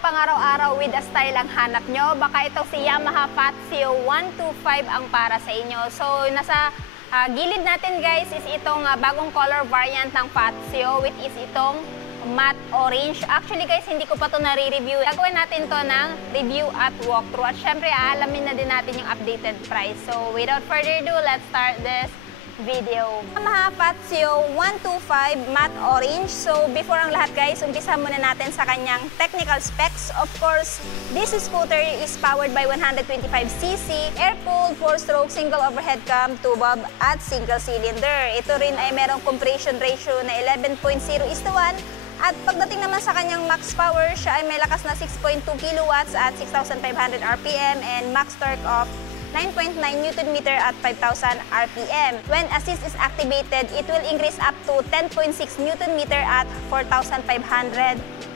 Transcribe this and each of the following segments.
pang-araw-araw with a style ang hanap nyo, baka itong si Yamaha Fazio 125 ang para sa inyo. So, nasa gilid natin guys is itong bagong color variant ng Fazio, which is itong matte orange. Actually guys, hindi ko pa ito nare-review. Gagawin natin to ng review at walkthrough. At syempre, aalamin na din natin yung updated price. So, without further ado, let's start this video. Yamaha Fazio 125 matte orange. So before ang lahat guys, umpisa muna natin sa kanyang technical specs. Of course, this scooter is powered by 125cc, air-cooled, 4-stroke, single overhead cam, 2-valve at single cylinder. Ito rin ay merong compression ratio na 11.0:1. At pagdating naman sa kanyang max power, siya ay may lakas na 6.2 kilowatts at 6,500 RPM and max torque of 9.9 Nm at 5,000 RPM. When assist is activated, it will increase up to 10.6 Nm at 4,500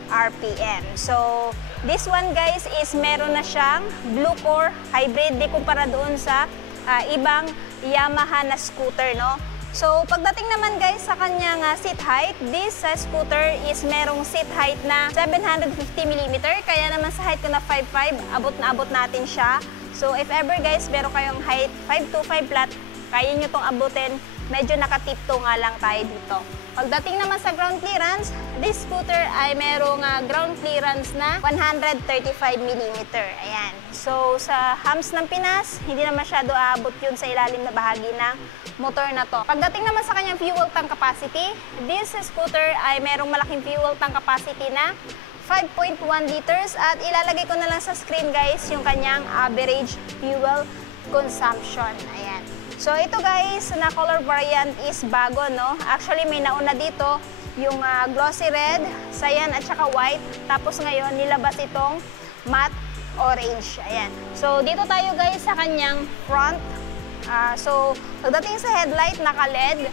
RPM. So, this one guys is meron na siyang Blue Core hybrid di kumpara doon sa ibang Yamaha na scooter, no? So, pagdating naman guys sa kanyang seat height, this scooter is merong seat height na 750mm. Kaya naman sa height ko na 5'5", abot na abot natin siya. So, if ever guys, meron kayong height 5'2", 5 flat, kaya nyo itong abutin, medyo nakatipto nga lang tayo dito. Pagdating naman sa ground clearance, this scooter ay merong ground clearance na 135mm. Ayan. So, sa hams ng Pinas, hindi na masyado aabot yun sa ilalim na bahagi ng motor na to. Pagdating naman sa kanyang fuel tank capacity, this scooter ay merong malaking fuel tank capacity na 5.1 liters at ilalagay ko na lang sa screen guys yung kanyang average fuel consumption. Ayan. So ito guys, na color variant is bago, no? Actually may nauna dito yung glossy red, cyan at saka white. Tapos ngayon nilabas itong matte orange. Ayan. So dito tayo guys sa kanyang front. So pagdating sa headlight, naka-LED.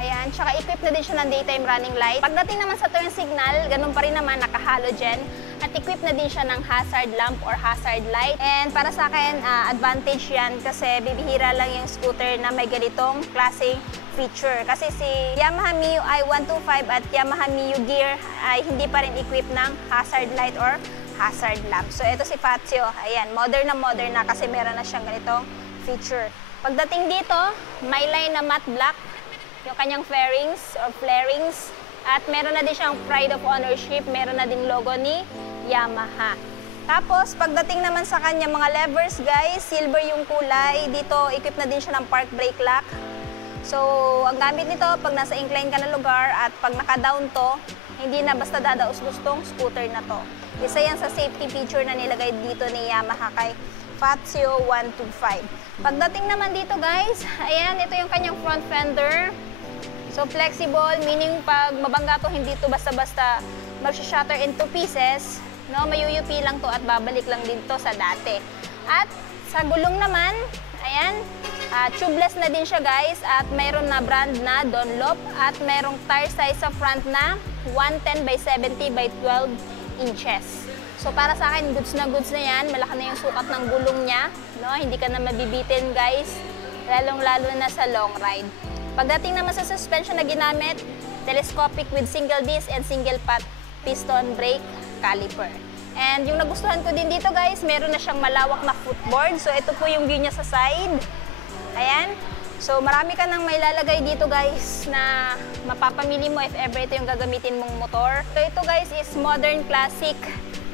Ayan, tsaka equipped na din siya ng daytime running light. Pagdating naman sa turn signal, ganun pa rin naman, naka-halogen. At equipped na din siya ng hazard lamp or hazard light. And para sa akin, advantage yan kasi bibihira lang yung scooter na may ganitong klaseng feature. Kasi si Yamaha Mio i125 at Yamaha Mio Gear ay hindi pa rin equipped ng hazard light or hazard lamp. So ito si Fazio, ayan, modern na kasi meron na siyang ganitong feature. Pagdating dito, may line na matte black yung kanyang fairings or flarings. At meron na din siyang pride of ownership, meron na din logo ni Yamaha. Tapos, pagdating naman sa kanyang mga levers guys, silver yung kulay. Dito, equipped na din siya ng park brake lock. So, ang gamit nito, pag nasa incline ka na lugar at pag naka-down to, hindi na basta dadaos-gustong scooter na to. Isa yan sa safety feature na nilagay dito ni Yamaha kay Fazio 125. Pagdating naman dito guys, ayan, ito yung kanyang front fender. So flexible, meaning pag mabangga to, hindi to basta-basta mag-shatter into pieces. No, mayuyupi lang to at babalik lang din to sa dati. At sa gulong naman, ayan, tubeless na din siya guys at mayroon na brand na Dunlop at mayroong tire size sa front na 110/70/12 inches. So para sa akin, goods na yan. Malaki na yung sukat ng gulong niya. No? Hindi ka na mabibitin guys, lalong-lalo na sa long ride. Pagdating naman sa suspension na ginamit, telescopic with single disc and single pot piston brake caliper. And yung nagustuhan ko din dito guys, meron na siyang malawak na footboard. So ito po yung view niya sa side. Ayan. So marami ka nang may lalagay dito guys na mapapamili mo if ever ito yung gagamitin mong motor. So ito guys is modern classic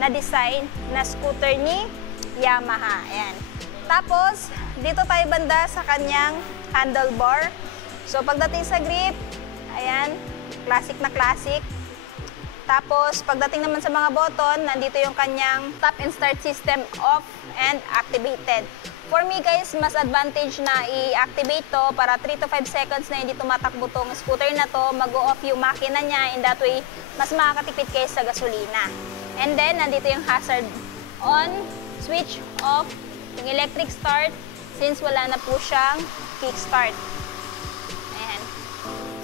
na design na scooter ni Yamaha. Ayan. Tapos dito tayo banda sa kanyang handlebar. So pagdating sa grip, ayan, classic na classic. Tapos pagdating naman sa mga button, nandito yung kanyang stop and start system off and activated. For me guys, mas advantage na i-activate to para 3 to 5 seconds na hindi tumatakbo tong scooter na to, mag-o-off yung makina niya. In that way, mas makakatipid kayo sa gasolina. And then, nandito yung hazard on, switch off, yung electric start, since wala na po siyang kickstart.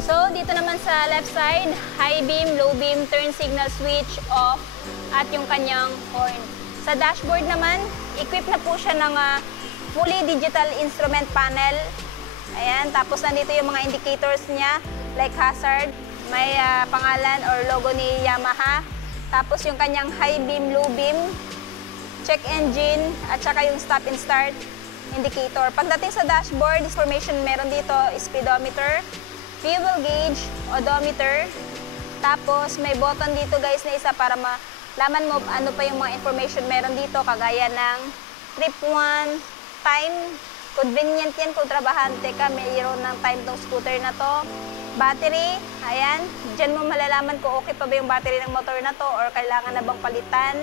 So, dito naman sa left side, high beam, low beam, turn signal switch off, at yung kanyang horn. Sa dashboard naman, equipped na po siya ng fully digital instrument panel. Ayan, tapos nandito yung mga indicators niya, like hazard, may pangalan or logo ni Yamaha. Tapos yung kanyang high beam, low beam, check engine, at saka yung stop and start indicator. Pagdating sa dashboard, information meron dito, speedometer, fuel gauge, odometer. Tapos may button dito guys na isa para malaman mo ano pa yung mga information meron dito, kagaya ng trip 1, time, convenient yan kung trabahante ka, mayroon ng time tong scooter na to. Battery, ayan, dyan mo malalaman kung okay pa ba yung battery ng motor na to or kailangan na bang palitan.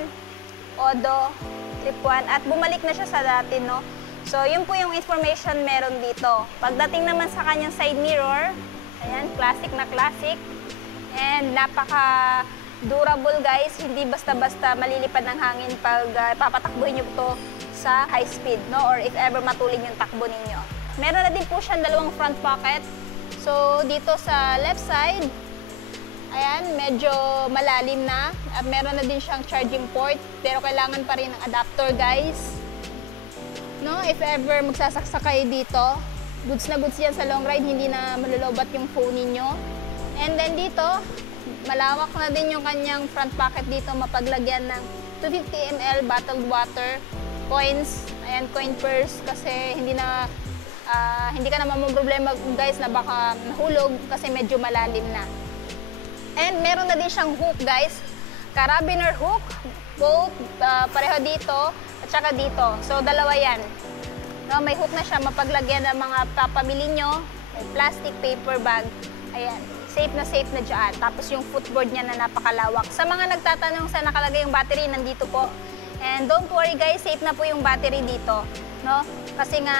Odo, trip 1, at bumalik na siya sa dati, no? So, yun po yung information meron dito. Pagdating naman sa kanyang side mirror, ayan, classic na classic. And napaka durable guys, hindi basta-basta malilipad ng hangin pag papatakbuhin nyo to sa high speed, no? Or if ever matulin yung takbo ninyo. Meron na din po siyang dalawang front pocket. So, dito sa left side, ayan, medyo malalim na. At meron na din siyang charging port, pero kailangan pa rin ng adapter guys. No? If ever magsasaksa kayo dito, goods na goods yan sa long ride, hindi na malulobat yung phone ninyo. And then dito, malawak na din yung kanyang front pocket dito, mapaglagyan ng 250 ml bottled water, coins, ayan, coin purse, kasi hindi ka na mamumroblema guys na baka nahulog kasi medyo malalim na. And meron na din siyang hook guys, carabiner hook, both pareho dito at saka dito. So dalawa yan. No, may hook na siya, mapaglagyan ng mga papamili nyo, may plastic paper bag. Ayan, safe na dyan. Tapos yung footboard niya na napakalawak. Sa mga nagtatanong sa nakalagay yung battery, nandito po. And don't worry guys, safe na po yung battery dito. No? Kasi nga,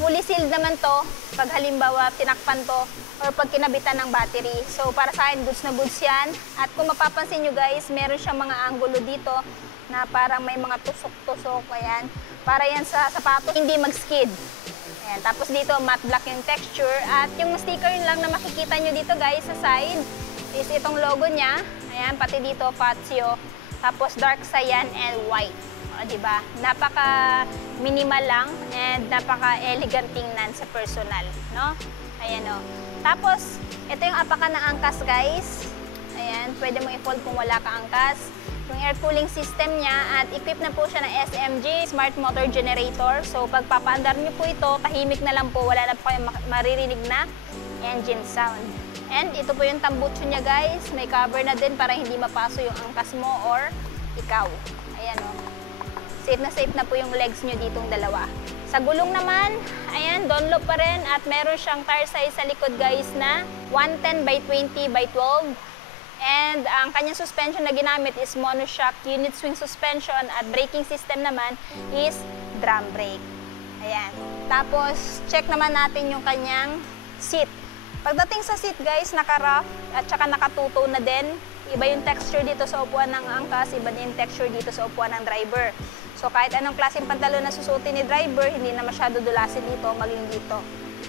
fully sealed naman to pag halimbawa tinakpan to or pag kinabitan ng battery. So para sa akin, goods na goods yan. At kung mapapansin nyo guys, meron siyang mga angulo dito na parang may mga tusok-tusok. Ayan. Para yan sa sapatos, hindi mag-skid. Ayan. Tapos dito, matte black yung texture. At yung sticker lang na makikita nyo dito guys sa side is itong logo niya. Ayan, pati dito, Fazio. Tapos dark cyan and white. O, diba? Napaka-minimal lang and napaka-elegant tingnan sa personal, no? Ayan o. Tapos, ito yung apakan ng angkas, guys. Ayan, pwede mo i-fold kung wala ka angkas. Yung air cooling system niya at equipped na po siya ng SMG, Smart Motor Generator. So, pag papaandar niyo po ito, tahimik na lang po, wala na po kayong maririnig na engine sound. And ito po yung tambutso niya guys, may cover na din para hindi mapaso yung angkas mo or ikaw. Ayan o. Safe na po yung legs nyo ditong dalawa. Sa gulong naman, ayan, Dunlop pa rin at meron siyang tire size sa likod guys na 110 by 20 by 12. And ang kanyang suspension na ginamit is monoshock unit swing suspension at braking system naman is drum brake. Ayan. Tapos, check naman natin yung kanyang seat. Pagdating sa seat guys, naka-rough at saka nakatuto na din. Iba yung texture dito sa upuan ng angkas, iba din yung texture dito sa upuan ng driver. So kahit anong klaseng pantalon na susutin ni driver, hindi na masyado dulasin dito, maging dito.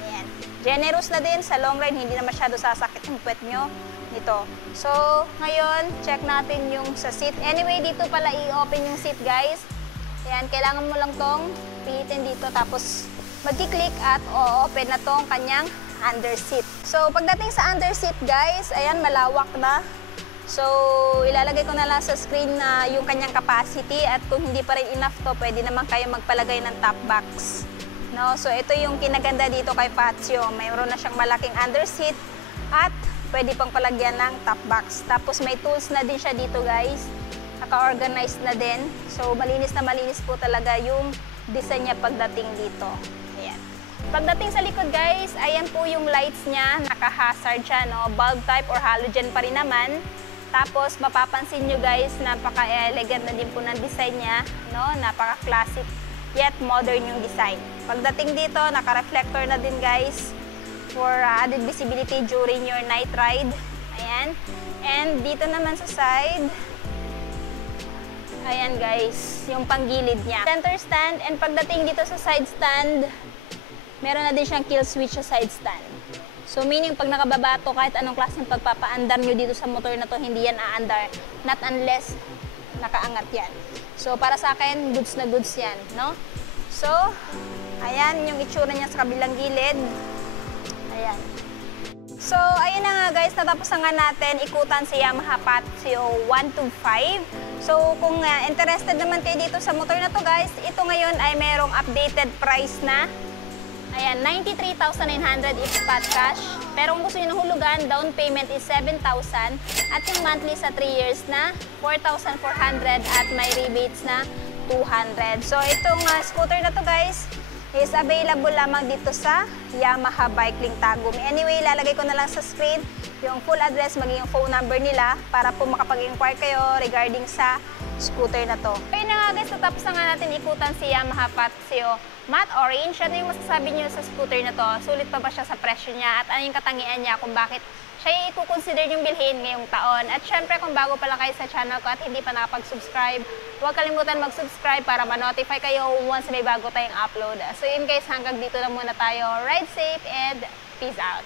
Ayan. Generous na din sa long ride, hindi na masyado sasakit yung puwet nyo nito. So ngayon, check natin yung sa seat. Anyway, dito pala i-open yung seat guys. Ayan, kailangan mo lang tong pihitin dito tapos magki-click at o-open na tong kanyang under seat. So pagdating sa under seat guys, ayan, malawak na. So, ilalagay ko na lang sa screen na yung kanyang capacity at kung hindi pa rin enough to, pwede naman kayo magpalagay ng top box. No? So, ito yung kinaganda dito kay Fazio. Mayroon na siyang malaking underseat at pwede pang palagyan ng top box. Tapos, may tools na din siya dito guys. Naka-organized na din. So, malinis na malinis po talaga yung design niya pagdating dito. Ayan. Pagdating sa likod guys, ayan po yung lights niya. Naka-hazard siya, no? Bulb type or halogen pa rin naman. Tapos, mapapansin nyo guys, napaka-elegant na din po ng design niya, no? Napaka-classic, yet modern yung design. Pagdating dito, naka-reflector na din guys for added visibility during your night ride. Ayan. And dito naman sa side, ayan guys, yung panggilid niya. Center stand, and pagdating dito sa side stand, meron na din siyang kill switch sa side stand. So meaning pag nakababa to, kahit anong klaseng pagpapaandar nyo dito sa motor na to, hindi yan aandar. Not unless nakaangat yan. So para sa akin, goods na goods yan, no? So, ayan yung itsura niya sa kabilang gilid. Ayan. So, ayun na nga guys, natapos na nga natin ikutan si Yamaha Patio 125. So, kung interested naman kayo dito sa motor na to guys, ito ngayon ay merong updated price na. Ayan, 93,900 if spot cash. Pero kung gusto nyo nahulugan, down payment is 7,000 at yung monthly sa 3 years na 4,400 at may rebates na 200. So, itong scooter na to guys, is available lamang dito sa Yamaha Bike Link Tagum. Anyway, lalagay ko na lang sa screen yung full address, maging yung phone number nila para po makapag-inquire kayo regarding sa scooter na to. Ayun na nga guys, natapos na nga natin ikutan si Yamaha Patio Matte Orange. Ano yung masasabi nyo sa scooter na to? Sulit pa ba siya sa presyo niya? At ano yung katangian niya kung bakit siya i-consider yung bilhin ngayong taon? At syempre kung bago pa lang kayo sa channel ko at hindi pa nakapag-subscribe, huwag kalimutan mag-subscribe para ma-notify kayo once may bago tayong upload. So yun guys, hanggang dito na muna tayo. Ride safe and peace out!